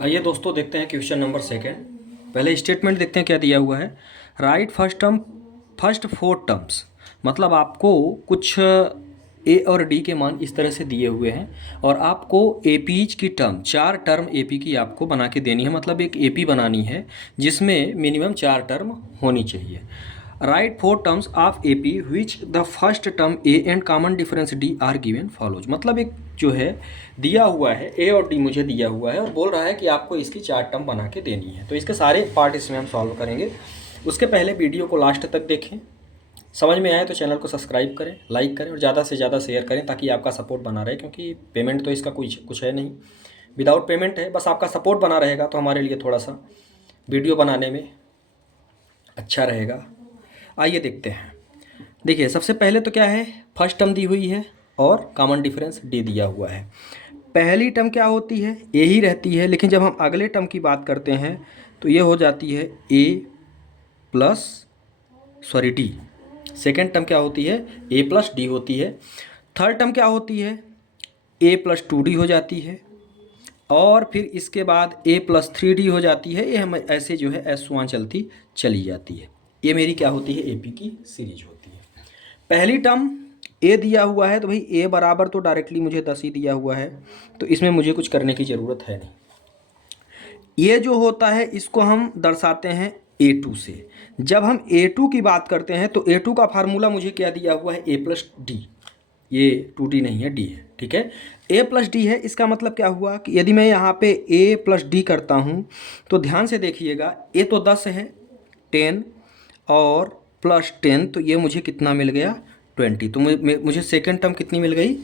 आइए दोस्तों देखते हैं क्वेश्चन नंबर सेकेंड। पहले स्टेटमेंट देखते हैं क्या दिया हुआ है। राइट फर्स्ट फोर टर्म्स, मतलब आपको कुछ ए और डी के मान इस तरह से दिए हुए हैं और आपको एपीज की टर्म, चार टर्म एपी की आपको बना के देनी है। मतलब एक एपी बनानी है जिसमें मिनिमम चार टर्म होनी चाहिए। Right four terms of AP which the first term A and common difference D R given follows. मतलब एक जो है दिया हुआ है ए और डी मुझे दिया हुआ है और बोल रहा है कि आपको इसकी चार टर्म बना के देनी है। तो इसके सारे पार्ट इसमें हम सॉल्व करेंगे। उसके पहले वीडियो को लास्ट तक देखें, समझ में आए तो चैनल को सब्सक्राइब करें, लाइक करें और ज़्यादा से ज़्यादा शेयर करें ताकि आपका सपोर्ट बना रहे, क्योंकि पेमेंट तो इसका कुछ है नहीं, विदाउट पेमेंट है। बस आपका सपोर्ट बना रहेगा तो हमारे लिए थोड़ा सा वीडियो बनाने में अच्छा रहेगा। आइए देखते हैं। देखिए सबसे पहले तो क्या है, फर्स्ट टर्म दी हुई है और कॉमन डिफरेंस डी दिया हुआ है। पहली टर्म क्या होती है, ए ही रहती है, लेकिन जब हम अगले टर्म की बात करते हैं तो ये हो जाती है ए प्लस डी। सेकेंड टर्म क्या होती है, ए प्लस डी होती है। थर्ड टर्म क्या होती है, ए प्लस टू डी हो जाती है और फिर इसके बाद ए प्लस थ्री डी हो जाती है। ये हम ऐसे जो है S1 चलती चली जाती है। ये मेरी क्या होती है, एपी की सीरीज होती है। पहली टर्म ए दिया हुआ है तो भाई ए बराबर तो डायरेक्टली मुझे 10 ही दिया हुआ है, तो इसमें मुझे कुछ करने की ज़रूरत है नहीं। ये जो होता है इसको हम दर्शाते हैं A2 से। जब हम A2 की बात करते हैं तो A2 का फार्मूला मुझे क्या दिया हुआ है, A प्लस डी। ये 2D नहीं है, डी है, ठीक है। A प्लस डी है, इसका मतलब क्या हुआ कि यदि मैं यहाँ पे A प्लस डी करता हूँ तो ध्यान से देखिएगा, A तो 10 है, 10 और प्लस 10, तो ये मुझे कितना मिल गया, 20। तो मुझे सेकेंड टर्म कितनी मिल गई,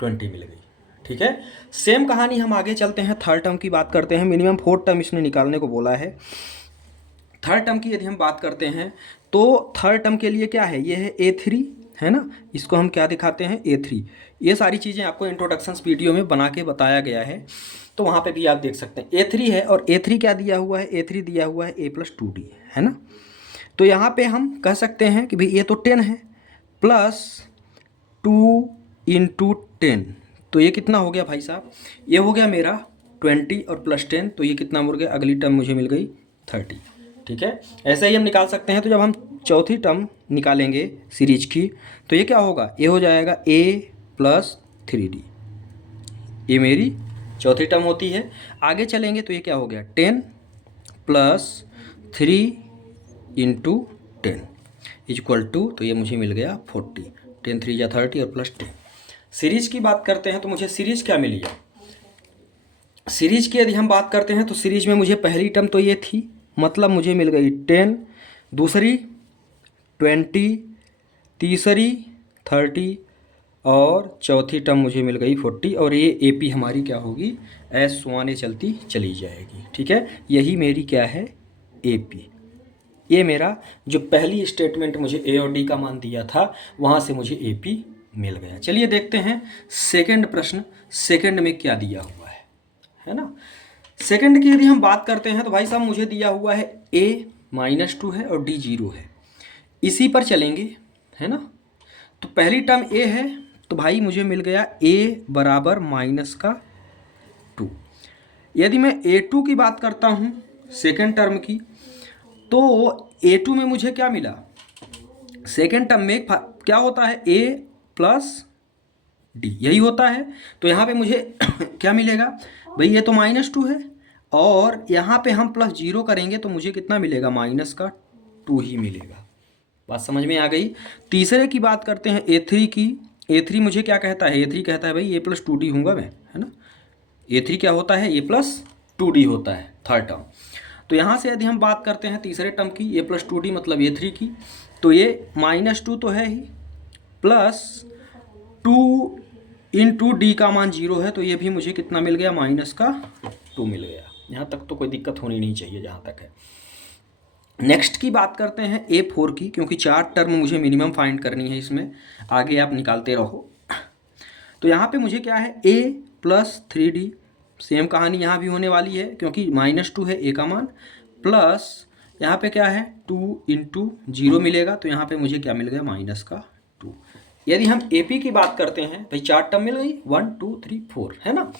20 मिल गई, ठीक है। सेम कहानी हम आगे चलते हैं, थर्ड टर्म की बात करते हैं। मिनिमम 4 टर्म इसने निकालने को बोला है। थर्ड टर्म की यदि हम बात करते हैं तो थर्ड टर्म के लिए क्या है, ये है A3, है ना। इसको हम क्या दिखाते हैं, A3। ये सारी चीज़ें आपको इंट्रोडक्शन वीडियो में बना के बताया गया है, तो वहाँ पे भी आप देख सकते हैं। A3 है और A3 क्या दिया हुआ है, A3 दिया हुआ है A प्लस 2D, है ना। तो यहाँ पे हम कह सकते हैं कि भाई ये तो 10 है प्लस 2 इंटू 10, तो ये कितना हो गया भाई साहब, ये हो गया मेरा 20 और प्लस 10, तो ये कितना मुड़ गया, अगली टर्म मुझे मिल गई 30, ठीक है। ऐसे ही हम निकाल सकते हैं। तो जब हम चौथी टर्म निकालेंगे सीरीज की तो ये क्या होगा, ये हो जाएगा A प्लस 3D। ये मेरी चौथी टर्म होती है। आगे चलेंगे तो ये क्या हो गया, 10 प्लस 3 इंटू 10 इक्वल टू, तो ये मुझे मिल गया 40। 10 3 या 30 और प्लस 10। सीरीज की बात करते हैं तो मुझे सीरीज क्या मिली है। सीरीज की यदि हम बात करते हैं तो सीरीज में मुझे पहली टर्म तो ये थी, मतलब मुझे मिल गई 10, दूसरी 20, तीसरी 30 और चौथी टर्म मुझे मिल गई 40। और ये एपी हमारी क्या होगी, S1 चलती चली जाएगी, ठीक है। यही मेरी क्या है, एपी। ये मेरा जो पहली स्टेटमेंट मुझे ए और डी का मान दिया था वहाँ से मुझे एपी मिल गया। चलिए देखते हैं सेकंड प्रश्न, सेकंड में क्या दिया हुआ है ना। सेकंड की यदि हम बात करते हैं तो भाई साहब मुझे दिया हुआ है A-2 है और D 0 है, इसी पर चलेंगे, है ना। तो पहली टर्म A है तो भाई मुझे मिल गया A बराबर -2। यदि मैं A2 की बात करता हूँ सेकंड टर्म की, तो A2 में मुझे क्या मिला, सेकंड टर्म में क्या होता है, A प्लस डी, यही होता है। तो यहाँ पे मुझे क्या मिलेगा भाई, ये तो -2 है और यहाँ पे हम प्लस 0 करेंगे तो मुझे कितना मिलेगा, -2 ही मिलेगा। बात समझ में आ गई। तीसरे की बात करते हैं A3 की। A3 मुझे क्या कहता है, A3 कहता है भाई A प्लस 2D हूँगा मैं, है ना। A3 क्या होता है, A प्लस 2D होता है थर्ड टर्म। तो यहाँ से यदि हम बात करते हैं तीसरे टर्म की, A प्लस 2D मतलब A3 की, तो ये -2 तो है ही, प्लस 2 इंटू डी का मान 0 है, तो ये भी मुझे कितना मिल गया, -2 मिल गया। यहाँ तक तो कोई दिक्कत होनी नहीं चाहिए जहाँ तक है। नेक्स्ट की बात करते हैं A4 की, क्योंकि 4 टर्म मुझे मिनिमम फाइंड करनी है इसमें, आगे आप निकालते रहो। तो यहाँ पे मुझे क्या है, A प्लस 3D, सेम कहानी यहाँ भी होने वाली है क्योंकि -2 है A का मान, प्लस यहाँ पे क्या है 2 इंटू 0 मिलेगा, तो यहाँ पे मुझे क्या मिल गया, -2। यदि हम AP की बात करते हैं भाई 4 टर्म मिल गई, 1 2 3 4, है ना।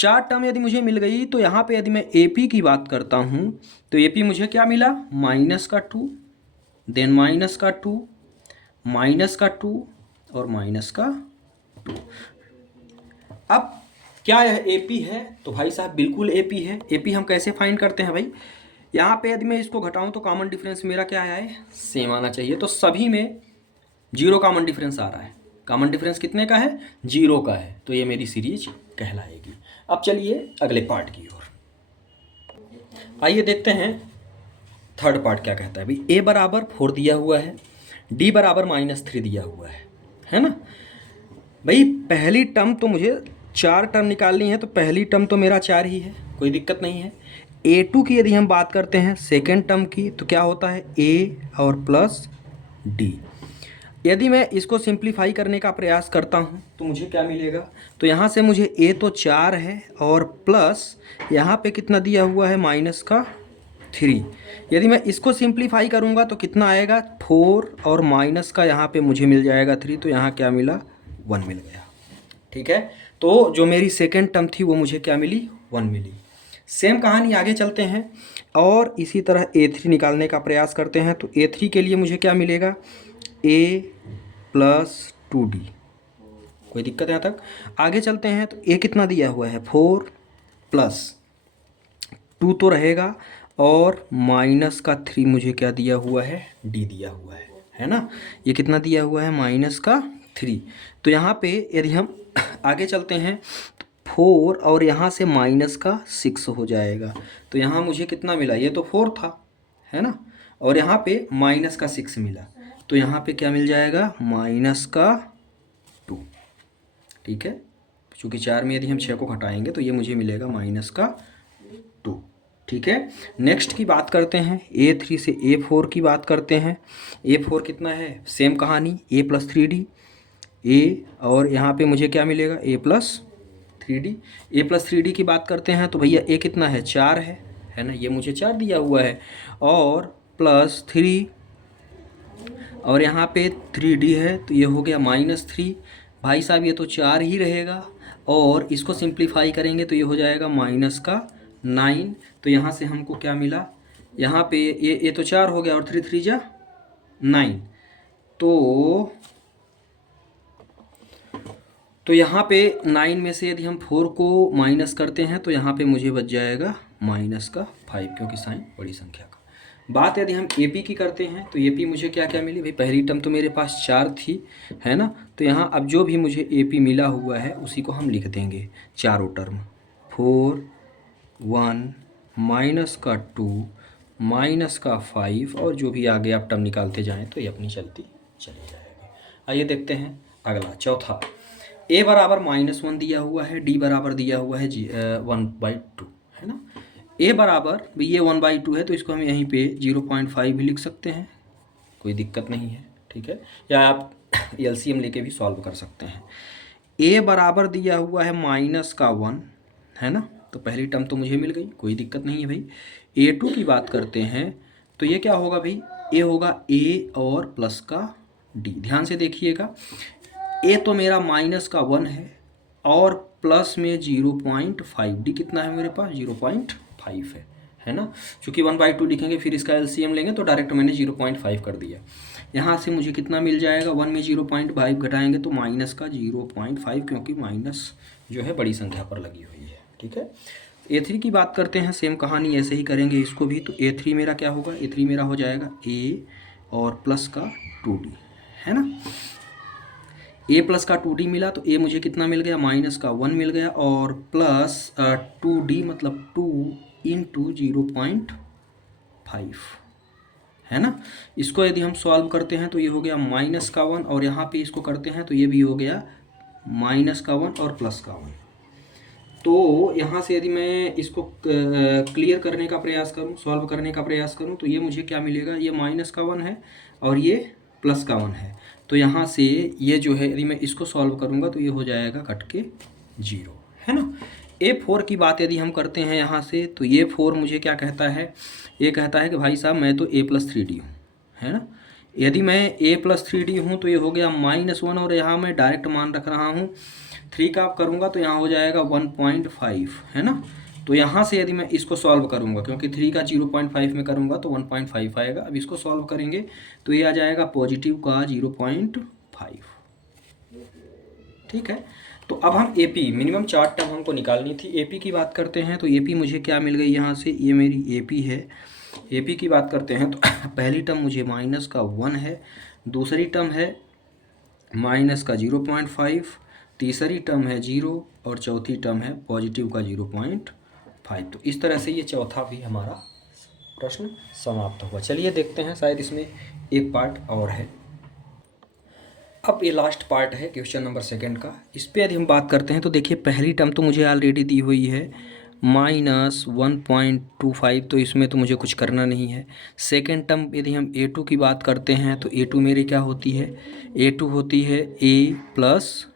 4 टर्म यदि मुझे मिल गई तो यहाँ पे यदि मैं AP की बात करता हूँ तो AP मुझे क्या मिला, -2, देन -2, -2 और -2। अब क्या यह AP है? तो भाई साहब बिल्कुल AP है। AP हम कैसे फाइंड करते हैं भाई, यहाँ पे यदि मैं इसको घटाऊँ तो कॉमन डिफरेंस मेरा क्या है, सेम आना चाहिए। तो सभी में 0 कॉमन डिफरेंस आ रहा है। कॉमन डिफरेंस कितने का है, 0 का है, तो ये मेरी सीरीज कहलाएगी। अब चलिए अगले पार्ट की ओर आइए, देखते हैं थर्ड पार्ट क्या कहता है। भाई A बराबर 4 दिया हुआ है, D बराबर -3 दिया हुआ है ना। भाई पहली टर्म तो मुझे 4 टर्म निकालनी है, तो पहली टर्म तो मेरा 4 ही है, कोई दिक्कत नहीं है। A2 की यदि हम बात करते हैं सेकेंड टर्म की, तो क्या होता है A और प्लस D। यदि मैं इसको सिंप्लीफाई करने का प्रयास करता हूँ तो मुझे क्या मिलेगा, तो यहाँ से मुझे A तो 4 है और प्लस यहाँ पे कितना दिया हुआ है, -3। यदि मैं इसको सिंप्लीफाई करूँगा तो कितना आएगा, 4 और माइनस का यहाँ पे मुझे मिल जाएगा 3, तो यहाँ क्या मिला, 1 मिल गया। ठीक है, तो जो मेरी सेकेंड टर्म थी वो मुझे क्या मिली, 1 मिली। सेम कहानी आगे चलते हैं और इसी तरह A3 निकालने का प्रयास करते हैं। तो A3 के लिए मुझे क्या मिलेगा, A प्लस 2D। कोई दिक्कत है यहाँ तक? आगे चलते हैं तो A कितना दिया हुआ है, 4 प्लस 2 तो रहेगा और -3 मुझे क्या दिया हुआ है, D दिया हुआ है ना। ये कितना दिया हुआ है, -3। तो यहाँ पे यदि हम आगे चलते हैं तो 4 और यहाँ से -6 हो जाएगा। तो यहाँ मुझे कितना मिला, ये तो 4 था है ना, और यहाँ पे -6 मिला, तो यहाँ पे क्या मिल जाएगा, -2। ठीक है, चूँकि 4 में यदि हम 6 को घटाएंगे तो ये मुझे मिलेगा -2। ठीक है, नेक्स्ट की बात करते हैं, A3 से A4 की बात करते हैं। A4 कितना है, सेम कहानी, A प्लस 3D A, और यहाँ पे मुझे क्या मिलेगा, A plus 3D। A plus 3D की बात करते हैं तो भैया A कितना है, 4 है ना, ये मुझे 4 दिया हुआ है, और प्लस 3 और यहाँ पे 3D है, तो ये हो गया -3। भाई साहब ये तो 4 ही रहेगा, और इसको सिंप्लीफाई करेंगे तो ये हो जाएगा -9। तो यहाँ से हमको क्या मिला, यहाँ पे ये तो 4 हो गया और 3 3 जा 9। तो यहाँ पे 9 में से यदि हम 4 को माइनस करते हैं तो यहाँ पे मुझे बच जाएगा -5, क्योंकि साइन बड़ी संख्या का। बात यदि हम AP की करते हैं तो AP मुझे क्या क्या मिली, भाई पहली टर्म तो मेरे पास 4 थी है ना, तो यहाँ अब जो भी मुझे AP मिला हुआ है उसी को हम लिख देंगे, चारों टर्म, 4, 1, -2, -5, और जो भी आगे आप टर्म निकालते जाएँ तो ये अपनी चलती चली जाएगी। आइए देखते हैं अगला, चौथा। A बराबर -1 दिया हुआ है, D बराबर दिया हुआ है 1/2 है ना। A बराबर, ये 1/2 है तो इसको हम यहीं पे 0.5 भी लिख सकते हैं, कोई दिक्कत नहीं है। ठीक है, या आप LCM लेके भी सॉल्व कर सकते हैं। A बराबर दिया हुआ है -1 है ना, तो पहली टर्म तो मुझे मिल गई, कोई दिक्कत नहीं है भाई। A2 की बात करते हैं तो ये क्या होगा भाई, A होगा A और प्लस का D। ध्यान से देखिएगा, A तो मेरा -1 है और प्लस में 0.5, D कितना है मेरे पास, 0.5 है ना। चूँकि 1/2 लिखेंगे फिर इसका LCM लेंगे तो डायरेक्ट मैंने 0.5 कर दिया। यहाँ से मुझे कितना मिल जाएगा, 1 में 0.5 घटाएंगे तो माइनस का 0.5, क्योंकि माइनस जो है बड़ी संख्या पर लगी हुई है। ठीक है, A3 की बात करते हैं, सेम कहानी ऐसे ही करेंगे इसको भी। तो A3 मेरा क्या होगा, A3 मेरा हो जाएगा A और प्लस का 2D है ना। A प्लस का 2D मिला तो A मुझे कितना मिल गया, -1 मिल गया, और प्लस 2D मतलब 2 × 0.5 है ना। इसको यदि हम सॉल्व करते हैं तो ये हो गया -1, और यहाँ पे इसको करते हैं तो ये भी हो गया -1 और +1। तो यहाँ से यदि मैं इसको क्लियर करने का प्रयास करूँ, सॉल्व करने का प्रयास करूँ, तो ये मुझे क्या मिलेगा, ये -1 है और ये +1 है। तो यहाँ से ये जो है यदि मैं इसको सॉल्व करूँगा तो ये हो जाएगा कट के 0 है ना। A4 की बात यदि हम करते हैं यहाँ से, तो ये 4 मुझे क्या कहता है, ये कहता है कि भाई साहब मैं तो A + 3D हूँ है ना। यदि मैं A + 3D हूँ तो ये हो गया -1, और यहाँ मैं डायरेक्ट मान रख रहा हूँ 3 का आप करूँगा तो यहाँ हो जाएगा 1.5, है ना। तो यहाँ से यदि मैं इसको सॉल्व करूँगा, क्योंकि 3 का 0.5 में करूँगा तो 1.5 आएगा। अब इसको सॉल्व करेंगे तो ये आ जाएगा पॉजिटिव का 0.5, ठीक है। तो अब हम एपी मिनिमम 4 टर्म हमको निकालनी थी। एपी की बात करते हैं तो एपी मुझे क्या मिल गई यहाँ से, ये मेरी एपी है। एपी की बात करते हैं तो पहली टर्म मुझे माइनस का 1 है, दूसरी टर्म है माइनस का 0.5, तीसरी टर्म है 0 और चौथी टर्म है पॉजिटिव का 0.5। तो इस तरह से ये चौथा भी हमारा प्रश्न समाप्त हुआ। चलिए देखते हैं, शायद इसमें एक पार्ट और है। अब ये लास्ट पार्ट है क्वेश्चन नंबर 2 का। इस पर यदि हम बात करते हैं तो देखिए पहली टर्म तो मुझे ऑलरेडी दी हुई है -1.25, तो इसमें तो मुझे कुछ करना नहीं है। सेकेंड टर्म यदि हम A2 की बात करते हैं तो A2 मेरी क्या होती है, A2 होती है A प्लस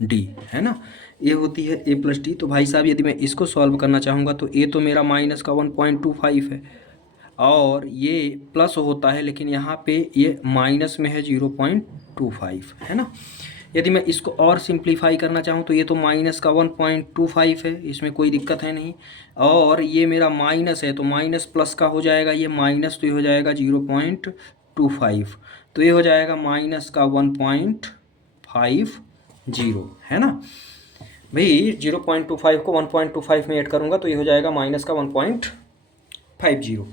D, है ना। ये होती है A प्लस D। तो भाई साहब यदि मैं इसको सॉल्व करना चाहूँगा तो A तो मेरा माइनस का 1.25 है और ये प्लस होता है, लेकिन यहाँ पे ये माइनस में है 0.25, है ना। यदि मैं इसको और सिंप्लीफाई करना चाहूँ तो ये तो माइनस का 1.25 है, इसमें कोई दिक्कत है नहीं। और ये मेरा माइनस है तो माइनस प्लस का हो जाएगा, ये माइनस तो ये हो जाएगा 0.25, तो ये हो जाएगा माइनस का 1.50, है ना भाई। 0.25 को 1.25 में ऐड करूँगा तो ये हो जाएगा माइनस का 1.50।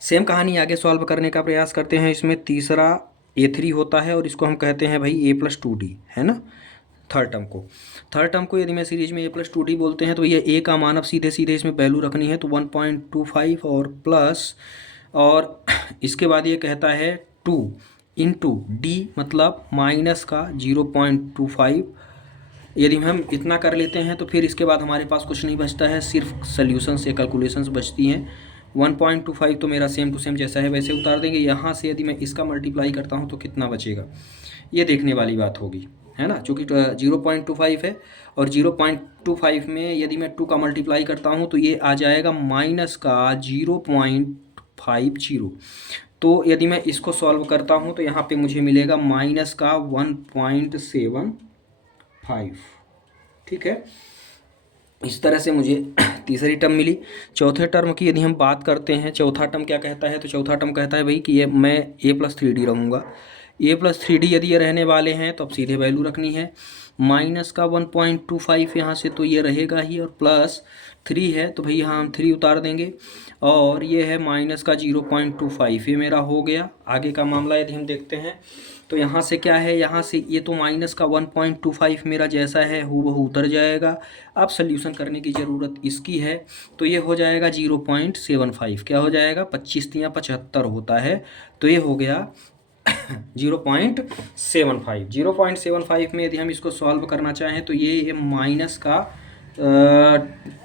सेम कहानी आगे सॉल्व करने का प्रयास करते हैं। इसमें तीसरा A3 होता है और इसको हम कहते हैं भाई A प्लस 2D, है ना। थर्ड टर्म को यदि मैं सीरीज में A प्लस 2D बोलते हैं तो ये A का मान अब सीधे सीधे इसमें वैल्यू रखनी है, तो 1.25 और प्लस, और इसके बाद ये कहता है 2 इंटू D मतलब माइनस का 0.25। यदि हम इतना कर लेते हैं तो फिर इसके बाद हमारे पास कुछ नहीं बचता है, सिर्फ सोल्यूशन से कैलकुलेशंस बचती हैं। 1.25 तो मेरा सेम टू सेम जैसा है वैसे उतार देंगे। यहाँ से यदि मैं इसका मल्टीप्लाई करता हूँ तो कितना बचेगा, ये देखने वाली बात होगी, है ना। चूँकि 0.25 है और 0.25 में यदि मैं 2 का मल्टीप्लाई करता हूँ तो ये आ जाएगा माइनस का 0.50। तो यदि मैं इसको सॉल्व करता हूँ तो यहाँ पे मुझे मिलेगा माइनस का 1.75, ठीक है। इस तरह से मुझे तीसरी टर्म मिली। चौथे टर्म की यदि हम बात करते हैं, चौथा टर्म क्या कहता है, तो चौथा टर्म कहता है भाई कि ये मैं A प्लस 3D रहूँगा। A प्लस 3D यदि ये रहने वाले हैं तो अब सीधे वैल्यू रखनी है, माइनस का 1.25 यहाँ से तो ये रहेगा ही, और प्लस 3 है तो भाई यहाँ हम 3 उतार देंगे, और ये है माइनस का 0.25, ये मेरा हो गया। आगे का मामला यदि हम देखते हैं तो यहाँ से क्या है, यहाँ से ये तो माइनस का 1.25 मेरा जैसा है हूबहू उतर जाएगा। अब सोल्यूशन करने की ज़रूरत इसकी है, तो ये हो जाएगा 0.75, क्या हो जाएगा 25 या 75 होता है, तो ये हो गया 0.75। 0.75 में यदि हम इसको सॉल्व करना चाहें तो ये माइनस का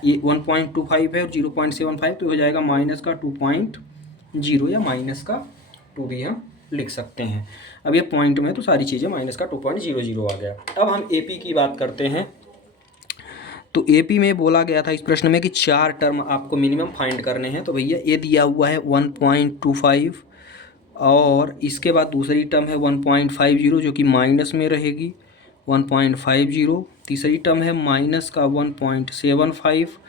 ये 1.25 है और 0.75 तो हो जाएगा माइनस का 2.0 या माइनस का 2 भी हम लिख सकते हैं। अब ये पॉइंट में तो सारी चीज़ें माइनस का 2.00 आ गया। अब हम AP की बात करते हैं। तो AP में बोला गया था इस प्रश्न में कि 4 टर्म आपको मिनिमम फाइंड करने हैं। तो भैया ये दिया हुआ है 1.25 और इसके बाद दूसरी टर्म है 1.50 जो कि माइनस में रहेगी 1.50। तीसरी टर्म है माइनस का 1.75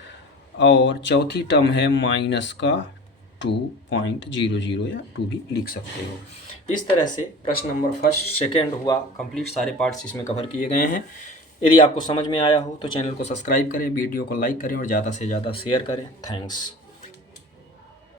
और चौथी टर्म है माइनस का 2.00 या 2 भी लिख सकते हो। इस तरह से प्रश्न नंबर 1, 2 हुआ कंप्लीट। सारे पार्ट्स इसमें कवर किए गए हैं। यदि आपको समझ में आया हो तो चैनल को सब्सक्राइब करें, वीडियो को लाइक करें और ज़्यादा से ज़्यादा शेयर करें। थैंक्स।